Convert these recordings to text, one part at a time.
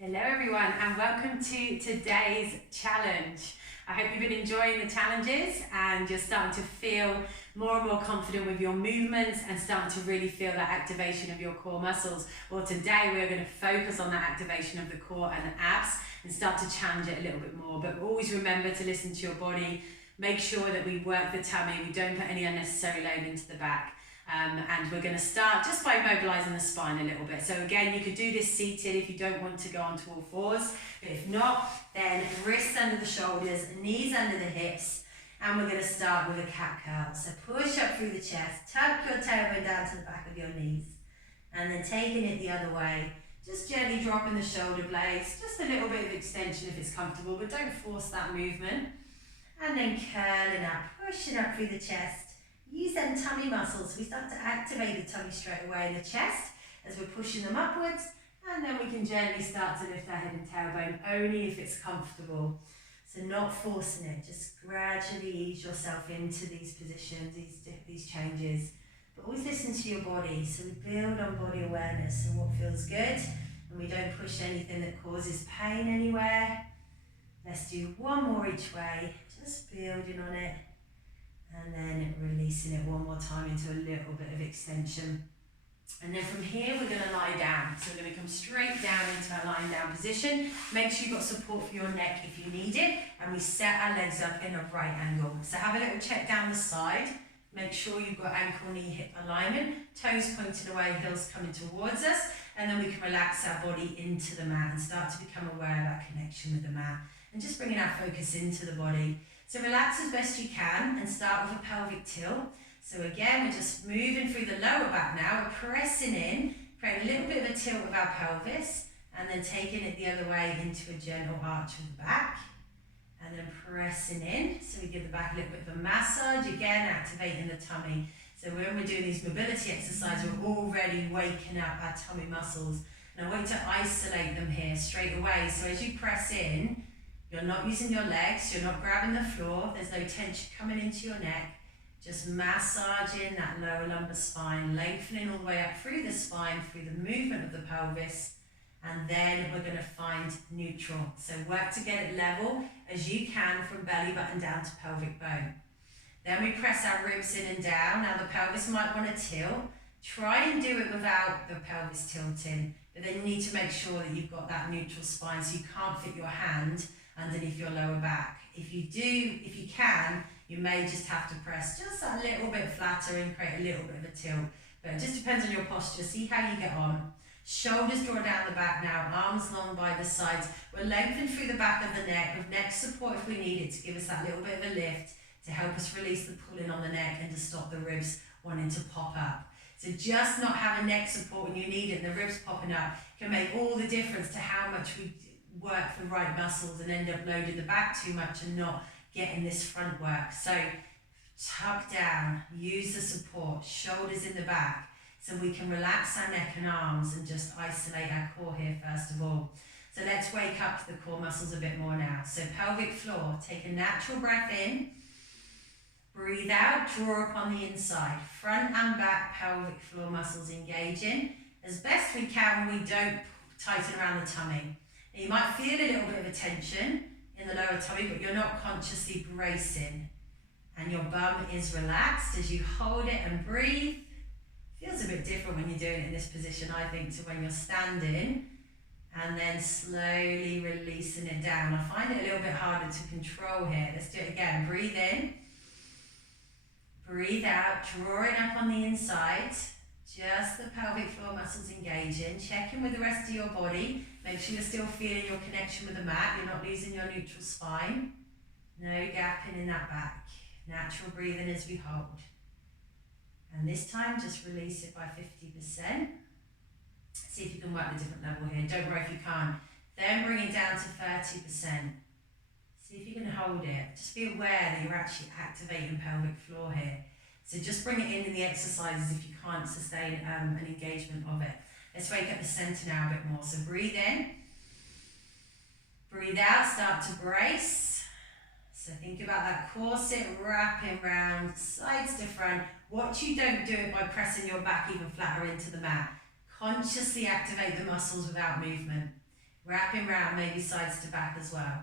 Hello everyone and welcome to today's challenge. I hope you've been enjoying the challenges and you're starting to feel more and more confident with your movements and starting to really feel that activation of your core muscles. Well, today we're going to focus on that activation of the core and the abs and start to challenge it a little bit more. But always remember to listen to your body. Make sure that we work the tummy. We don't put any unnecessary load into the back. And we're going to start just by mobilising the spine a little bit. So again, you could do this seated if you don't want to go onto all fours. But if not, then wrists under the shoulders, knees under the hips. And we're going to start with a cat curl. So push up through the chest, tuck your tailbone down to the back of your knees. And then taking it the other way, just gently dropping the shoulder blades, just a little bit of extension if it's comfortable, but don't force that movement. And then curling up, pushing up through the chest. Use them tummy muscles. We start to activate the tummy straight away in the chest as we're pushing them upwards, and then we can gently start to lift our head and tailbone only if it's comfortable. So not forcing it, just gradually ease yourself into these positions, these changes. But always listen to your body. So we build on body awareness and what feels good, and we don't push anything that causes pain anywhere. Let's do one more each way, just building on it. And then releasing it one more time into a little bit of extension. And then from here, we're going to lie down. So we're going to come straight down into our lying down position. Make sure you've got support for your neck if you need it. And we set our legs up in a right angle. So have a little check down the side. Make sure you've got ankle, knee, hip alignment. Toes pointing away, heels coming towards us. And then we can relax our body into the mat and start to become aware of our connection with the mat. And just bringing our focus into the body. So relax as best you can and start with a pelvic tilt. So again, we're just moving through the lower back now. We're pressing in, creating a little bit of a tilt with our pelvis, and then taking it the other way into a gentle arch with the back. And then pressing in. So we give the back a little bit of a massage, again activating the tummy. So when we're doing these mobility exercises, we're already waking up our tummy muscles. And I want you to isolate them here straight away. So as you press in, you're not using your legs, you're not grabbing the floor, there's no tension coming into your neck. Just massaging that lower lumbar spine, lengthening all the way up through the spine, through the movement of the pelvis. And then we're going to find neutral. So work to get it level as you can from belly button down to pelvic bone. Then we press our ribs in and down. Now the pelvis might want to tilt. Try and do it without the pelvis tilting. But then you need to make sure that you've got that neutral spine so you can't fit your hand underneath your lower back. If you can, you may just have to press just a little bit flatter and create a little bit of a tilt. But it just depends on your posture. See how you get on. Shoulders draw down the back now, arms long by the sides. We're lengthening through the back of the neck with neck support if we need it to give us that little bit of a lift to help us release the pulling on the neck and to stop the ribs wanting to pop up. So just not having neck support when you need it and the ribs popping up can make all the difference to how much we work the right muscles and end up loading the back too much and not getting this front work. So tuck down, use the support, shoulders in the back, so we can relax our neck and arms and just isolate our core here first of all. So let's wake up the core muscles a bit more now. So pelvic floor, take a natural breath in, breathe out, draw upon the inside, front and back pelvic floor muscles engaging. As best we can, we don't tighten around the tummy. You might feel a little bit of a tension in the lower tummy, but you're not consciously bracing. And your bum is relaxed as you hold it and breathe. Feels a bit different when you're doing it in this position, I think, to when you're standing. And then slowly releasing it down. I find it a little bit harder to control here. Let's do it again. Breathe in. Breathe out, drawing up on the inside. Just the pelvic floor muscles engaging. Check in with the rest of your body. Make sure you're still feeling your connection with the mat. You're not losing your neutral spine. No gapping in that back. Natural breathing as we hold. And this time, just release it by 50%. See if you can work the different level here. Don't worry if you can't. Then bring it down to 30%. See if you can hold it. Just be aware that you're actually activating pelvic floor here. So just bring it in the exercises if you can't sustain an engagement of it. Let's wake up the center now a bit more. So breathe in. Breathe out, start to brace. So think about that core sit, wrapping round, sides to front. Watch you don't do it by pressing your back even flatter into the mat. Consciously activate the muscles without movement. Wrapping round, maybe sides to back as well.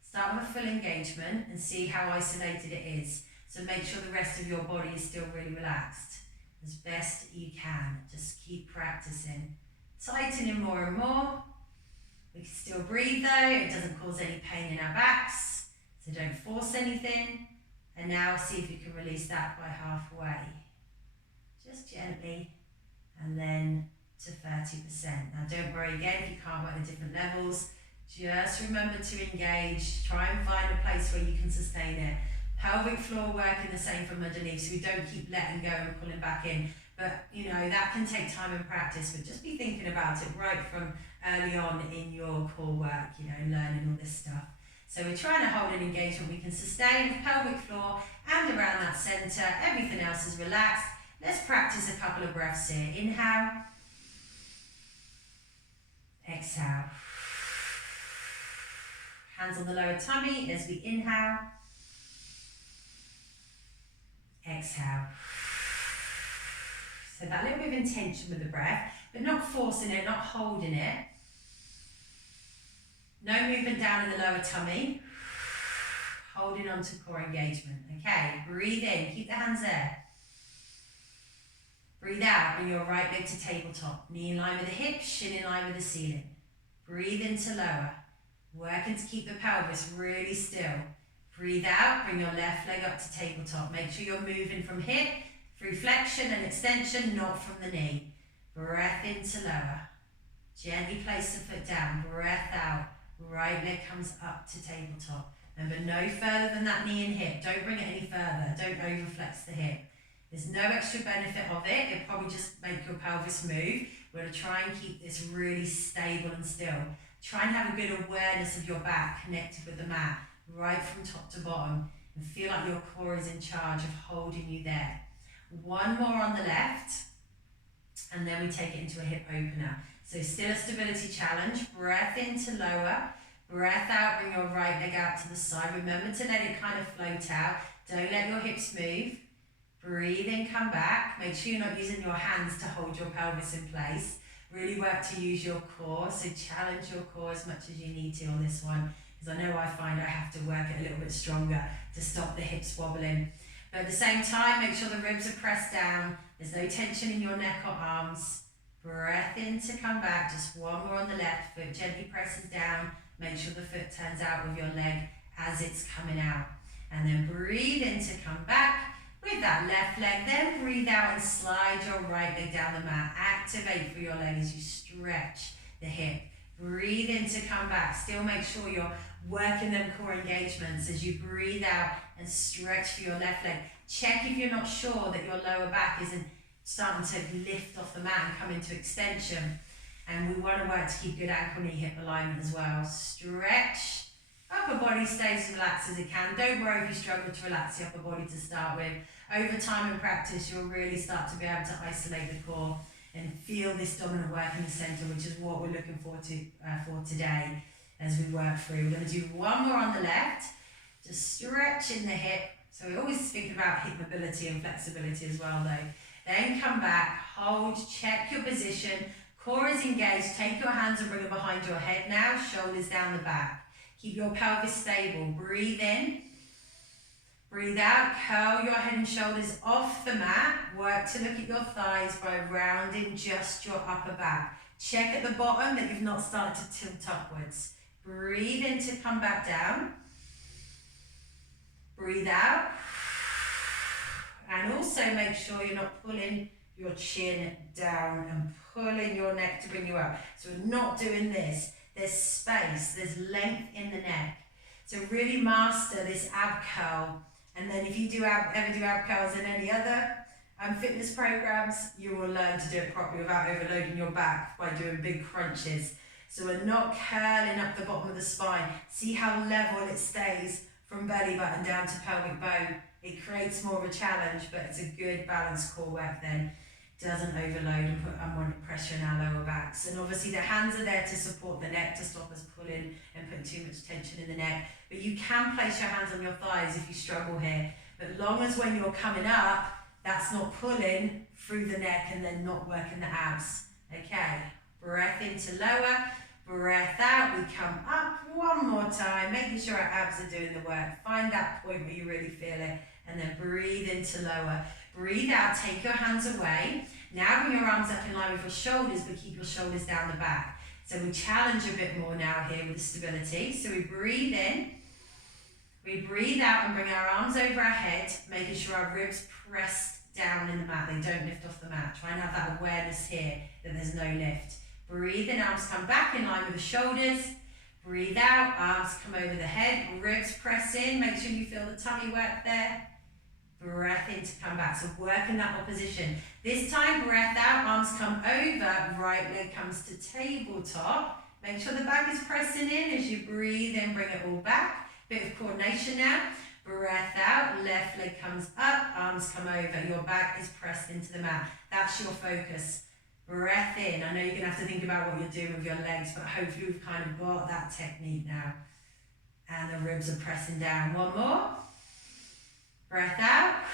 Start with a full engagement and see how isolated it is. So make sure the rest of your body is still really relaxed as best you can. Just keep practicing. Tightening more and more. We can still breathe though, it doesn't cause any pain in our backs, so don't force anything. And now see if you can release that by halfway. Just gently, and then to 30%. Now don't worry again if you can't work the different levels. Just remember to engage, try and find a place where you can sustain it. Pelvic floor working the same from underneath, so we don't keep letting go and pulling back in. But you know, that can take time and practice, but just be thinking about it right from early on in your core work, you know, learning all this stuff. So we're trying to hold an engagement we can sustain with pelvic floor and around that centre. Everything else is relaxed. Let's practice a couple of breaths here. Inhale. Exhale. Hands on the lower tummy as we inhale. Exhale. So that little bit of intention with the breath, but not forcing it, not holding it. No movement down in the lower tummy. Holding on to core engagement. Okay, breathe in, keep the hands there. Breathe out, bring your right leg to tabletop. Knee in line with the hips, shin in line with the ceiling. Breathe into lower. Working to keep the pelvis really still. Breathe out, bring your left leg up to tabletop. Make sure you're moving from hip through flexion and extension, not from the knee. Breath into lower. Gently place the foot down. Breath out. Right leg comes up to tabletop. Remember, no further than that knee and hip. Don't bring it any further. Don't overflex the hip. There's no extra benefit of it. It'll probably just make your pelvis move. We're going to try and keep this really stable and still. Try and have a good awareness of your back connected with the mat, right from top to bottom. And feel like your core is in charge of holding you there. One more on the left. And then we take it into a hip opener. So still a stability challenge. Breath in to lower. Breath out, bring your right leg out to the side. Remember to let it kind of float out. Don't let your hips move. Breathe in, come back. Make sure you're not using your hands to hold your pelvis in place. Really work to use your core. So challenge your core as much as you need to on this one. Because I know I find I have to work it a little bit stronger to stop the hips wobbling. But at the same time, make sure the ribs are pressed down. There's no tension in your neck or arms. Breath in to come back. Just one more on the left. Foot gently presses down. Make sure the foot turns out with your leg as it's coming out. And then breathe in to come back with that left leg. Then breathe out and slide your right leg down the mat. Activate for your leg as you stretch the hip. Breathe in to come back. Still make sure you're working them core engagements as you breathe out and stretch for your left leg. Check if you're not sure that your lower back isn't starting to lift off the mat and come into extension. And we want to work to keep good ankle knee hip alignment as well. Stretch. Upper body stays as relaxed as it can. Don't worry if you struggle to relax the upper body to start with. Over time and practice, you'll really start to be able to isolate the core and feel this dominant work in the centre, which is what we're looking forward to for today as we work through. We're going to do one more on the left. Just stretch in the hip. So we always think about hip mobility and flexibility as well though. Then come back, hold, check your position. Core is engaged. Take your hands and bring them behind your head now. Shoulders down the back. Keep your pelvis stable. Breathe in. Breathe out. Curl your head and shoulders off the mat. Work to look at your thighs by rounding just your upper back. Check at the bottom that you've not started to tilt upwards. Breathe in to come back down. Breathe out. And also make sure you're not pulling your chin down and pulling your neck to bring you up. So we're not doing this. There's space, there's length in the neck. So really master this ab curl. And then if you ever do ab curls in any other fitness programs, you will learn to do it properly without overloading your back by doing big crunches. So we're not curling up the bottom of the spine. See how level it stays from belly button down to pelvic bone. It creates more of a challenge, but it's a good balanced core work then. Doesn't overload and put unwanted pressure in our lower backs. And obviously the hands are there to support the neck, to stop us pulling and putting too much tension in the neck. But you can place your hands on your thighs if you struggle here. But long as when you're coming up, that's not pulling through the neck and then not working the abs. Okay, breath into lower, breath out. down, we come up one more time, making sure our abs are doing the work. Find that point where you really feel it, and then breathe into lower. Breathe out, take your hands away. Now bring your arms up in line with your shoulders, but keep your shoulders down the back. So we challenge a bit more now here with the stability. So we breathe in, we breathe out and bring our arms over our head, making sure our ribs press down in the mat. They don't lift off the mat. Try and have that awareness here that there's no lift. Breathe in, arms come back in line with the shoulders. Breathe out, arms come over the head, ribs press in. Make sure you feel the tummy work there. Breath in to come back. So work in that opposition. This time, breath out, arms come over, right leg comes to tabletop. Make sure the back is pressing in as you breathe in, bring it all back. Bit of coordination now. Breath out, left leg comes up, arms come over, your back is pressed into the mat. That's your focus. Breath in. I know you're going to have to think about what you're doing with your legs, but hopefully we've kind of got that technique now. And the ribs are pressing down. One more. Breath out.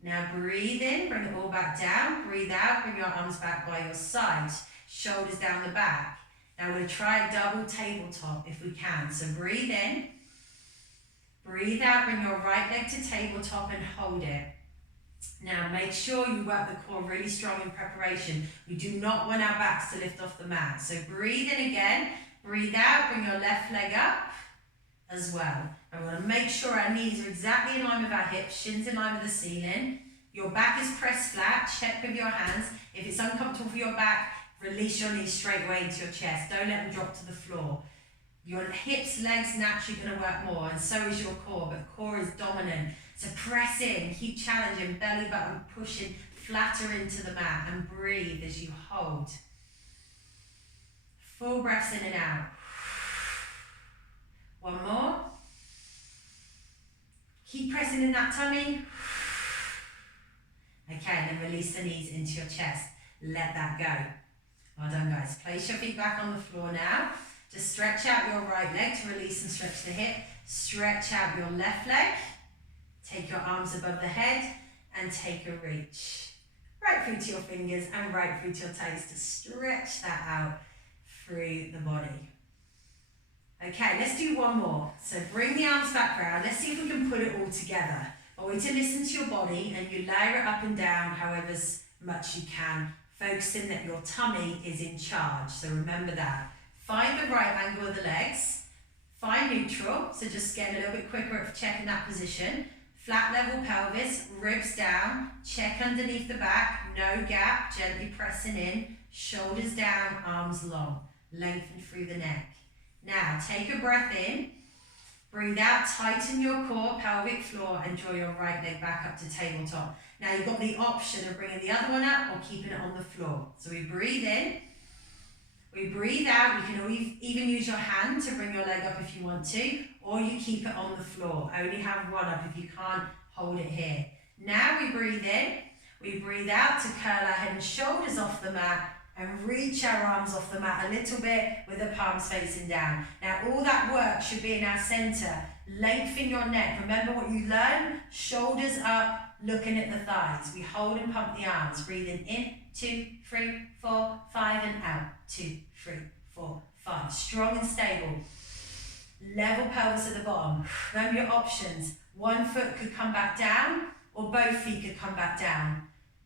Now breathe in, bring it all back down. Breathe out, bring your arms back by your sides. Shoulders down the back. Now we're going to try a double tabletop if we can. So breathe in. Breathe out, bring your right leg to tabletop and hold it. Now make sure you work the core really strong in preparation. We do not want our backs to lift off the mat. So breathe in again. Breathe out, bring your left leg up as well. I want to make sure our knees are exactly in line with our hips, shins in line with the ceiling. Your back is pressed flat, check with your hands. If it's uncomfortable for your back, release your knees straight away into your chest. Don't let them drop to the floor. Your hips, legs naturally going to work more, and so is your core, but core is dominant. So press in, keep challenging, belly button pushing flatter into the mat, and breathe as you hold. Full breaths in and out. One more. Keep pressing in that tummy. Okay, then release the knees into your chest. Let that go. Well done, guys. Place your feet back on the floor now. Just stretch out your right leg to release and stretch the hip. Stretch out your left leg. Take your arms above the head and take a reach. Right through to your fingers and right through to your toes to stretch that out through the body. Okay, let's do one more. So bring the arms back round. Let's see if we can put it all together. I want you to listen to your body and you layer it up and down however much you can, focusing that your tummy is in charge. So remember that. Find the right angle of the legs. Find neutral, so just getting a little bit quicker at checking that position. Flat level pelvis, ribs down, check underneath the back, no gap, gently pressing in, shoulders down, arms long, lengthen through the neck. Now, take a breath in, breathe out, tighten your core, pelvic floor, and draw your right leg back up to tabletop. Now, you've got the option of bringing the other one up or keeping it on the floor. So we breathe in, we breathe out. You can even use your hand to bring your leg up if you want to, or you keep it on the floor. Only have one up if you can't hold it here. Now we breathe in, we breathe out to curl our head and shoulders off the mat, and reach our arms off the mat a little bit with the palms facing down. Now all that work should be in our center. Lengthen your neck. Remember what you learned? Shoulders up, looking at the thighs. We hold and pump the arms. Breathing in, 2, 3, 4, 5, and out. 2, 3, 4, 5. Strong and stable. Level pelvis at the bottom. Remember your options. One foot could come back down, or both feet could come back down.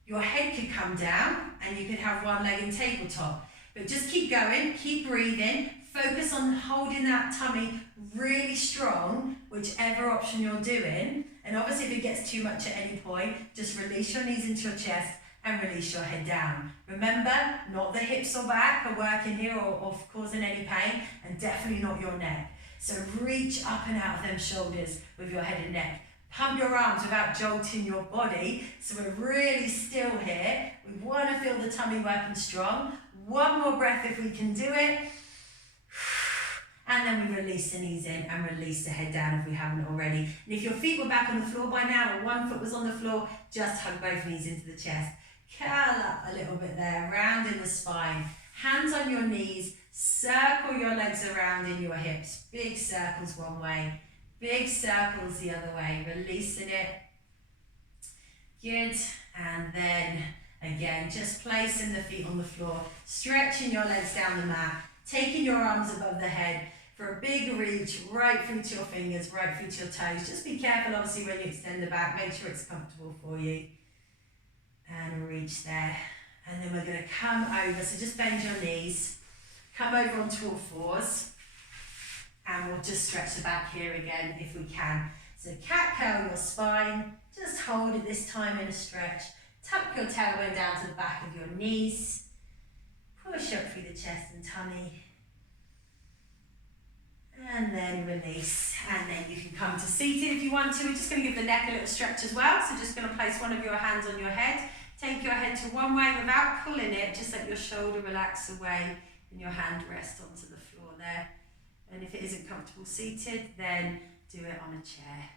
Your head could come down and you could have one leg in tabletop. But just keep going, keep breathing, focus on holding that tummy really strong, whichever option you're doing. And obviously if it gets too much at any point, just release your knees into your chest and release your head down. Remember, not the hips or back are working here or causing any pain, and definitely not your neck. So reach up and out of them shoulders with your head and neck. Pump your arms without jolting your body. So we're really still here. We want to feel the tummy working strong. One more breath if we can do it. And then we release the knees in and release the head down if we haven't already. And if your feet were back on the floor by now, or one foot was on the floor, just hug both knees into the chest. Curl up a little bit there, round in the spine. Hands on your knees. Circle your legs around in your hips. Big circles one way. Big circles the other way, releasing it. Good. And then again, just placing the feet on the floor, stretching your legs down the mat. Taking your arms above the head for a big reach right through to your fingers, right through to your toes. Just be careful obviously when you extend the back, make sure it's comfortable for you. And reach there. And then we're going to come over, so just bend your knees, come over onto all fours, and we'll just stretch the back here again if we can. So cat curl your spine, just hold it this time in a stretch, tuck your tailbone down to the back of your knees, push up through the chest and tummy, and then release. And then you can come to seated if you want to. We're just going to give the neck a little stretch as well, so just going to place one of your hands on your head. Take your head to one way without pulling it, just let your shoulder relax away and your hand rest onto the floor there. And if it isn't comfortable seated, then do it on a chair.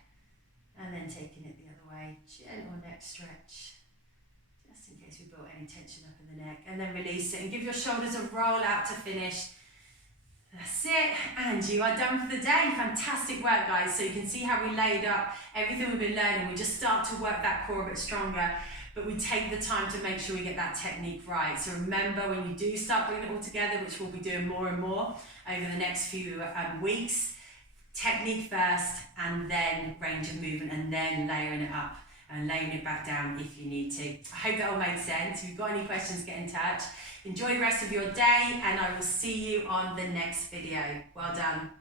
And then taking it the other way, gentle neck stretch, just in case we built any tension up in the neck. And then release it and give your shoulders a roll out to finish. That's it, and you are done for the day. Fantastic work, guys. So you can see how we laid up everything we've been learning. We just start to work that core a bit stronger, but we take the time to make sure we get that technique right. So remember, when you do start bringing it all together, which we'll be doing more and more over the next few weeks, technique first, and then range of movement, and then layering it up and laying it back down if you need to. I hope that all made sense. If you've got any questions, get in touch. Enjoy the rest of your day, and I will see you on the next video. Well done.